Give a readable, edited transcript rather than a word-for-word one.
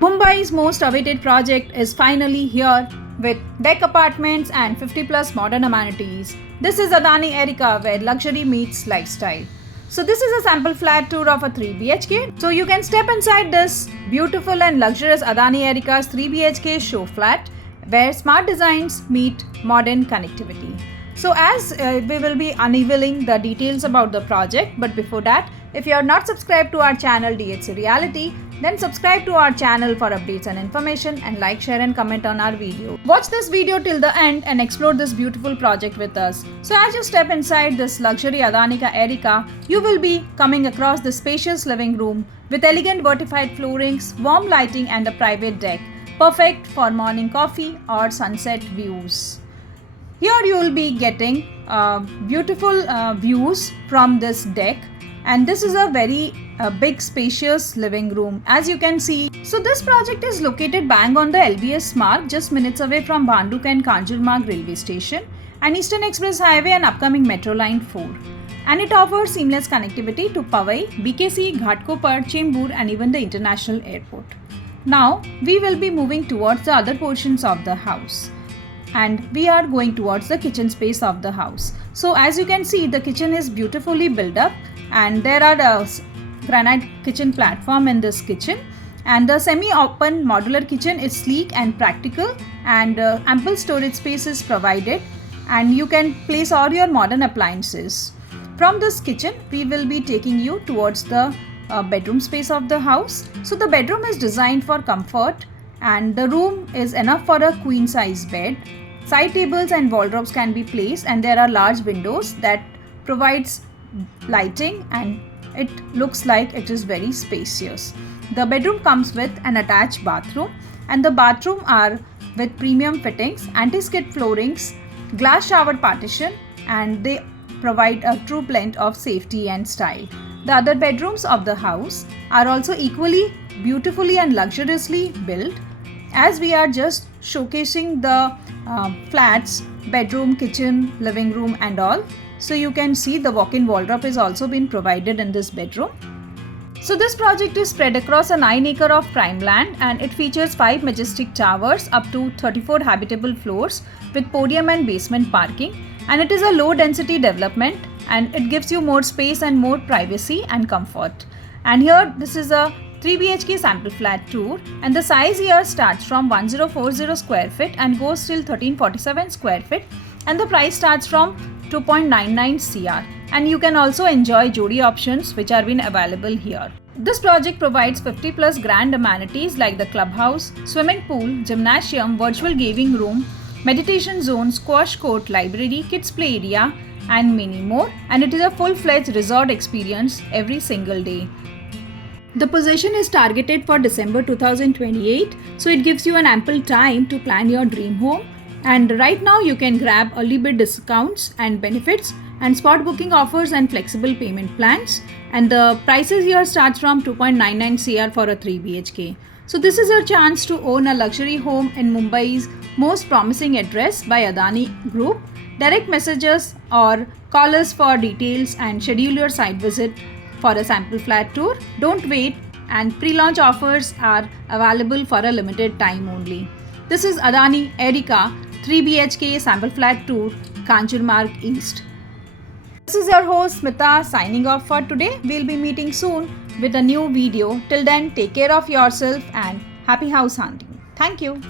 Mumbai's most awaited project is finally here with deck apartments and 50 plus modern amenities. This is Adani Erica where luxury meets lifestyle. So this is a sample flat tour of a 3 BHK. So you can step inside this beautiful and luxurious Adani Erica's 3 BHK show flat where smart designs meet modern connectivity. So as we will be unveiling the details about the project, but before that, if you are not subscribed to our channel DHC Reality, then subscribe to our channel for updates and information, and like, share and comment on our video. Watch this video till the end and explore this beautiful project with us. So as you step inside this luxury Adani Erica, you will be coming across the spacious living room with elegant vertified floorings, warm lighting and a private deck, perfect for morning coffee or sunset views. Here you will be getting beautiful views from this deck, and this is a very big spacious living room as you can see. So this project is located bang on the LBS mark, just minutes away from Bhanduk and Kanjurmarg railway station and Eastern Express Highway and upcoming Metro Line 4. And it offers seamless connectivity to Powai, BKC, Ghatkopar, Chembur and even the international airport. Now we will be moving towards the other portions of the house, and we are going towards the kitchen space of the house. So as you can see, the kitchen is beautifully built up, and there are a granite kitchen platform in this kitchen, and the semi-open modular kitchen is sleek and practical, and ample storage space is provided, and you can place all your modern appliances. From this kitchen we will be taking you towards the bedroom space of the house. So the bedroom is designed for comfort, and the room is enough for a queen size bed. Side tables and wardrobes can be placed, and there are large windows that provides lighting, and it looks like it is very spacious. The bedroom comes with an attached bathroom, and the bathroom are with premium fittings, anti-skid floorings, glass shower partition, and they provide a true blend of safety and style. The other bedrooms of the house are also equally beautifully and luxuriously built, as we are just showcasing the flats, bedroom, kitchen, living room and all. So you can see the walk-in wardrobe is also been provided in this bedroom. So this project is spread across a 9 acre of prime land, and it features 5 majestic towers up to 34 habitable floors with podium and basement parking, and it is a low density development, and it gives you more space and more privacy and comfort. And here this is a 3 BHK sample flat tour, and the size here starts from 1040 square feet and goes till 1347 square feet, and the price starts from 2.99 CR, and you can also enjoy Jodi options which are been available here. This project provides 50 plus grand amenities like the clubhouse, swimming pool, gymnasium, virtual gaming room, meditation zone, squash court, library, kids play area and many more, and it is a full-fledged resort experience every single day. The possession is targeted for December 2028, so it gives you an ample time to plan your dream home. And right now you can grab early bird discounts and benefits and spot booking offers and flexible payment plans, and the prices here starts from 2.99 CR for a 3 BHK. So this is your chance to own a luxury home in Mumbai's most promising address by Adani Group. Direct messages or call us for details and schedule your site visit for a sample flat tour. Don't wait, and pre-launch offers are available for a limited time only. This is Adani Erica 3 BHK sample flat tour, Kanjurmarg East. This is your host Smita signing off for today. We'll be meeting soon with a new video. Till then, take care of yourself and happy house hunting. Thank you.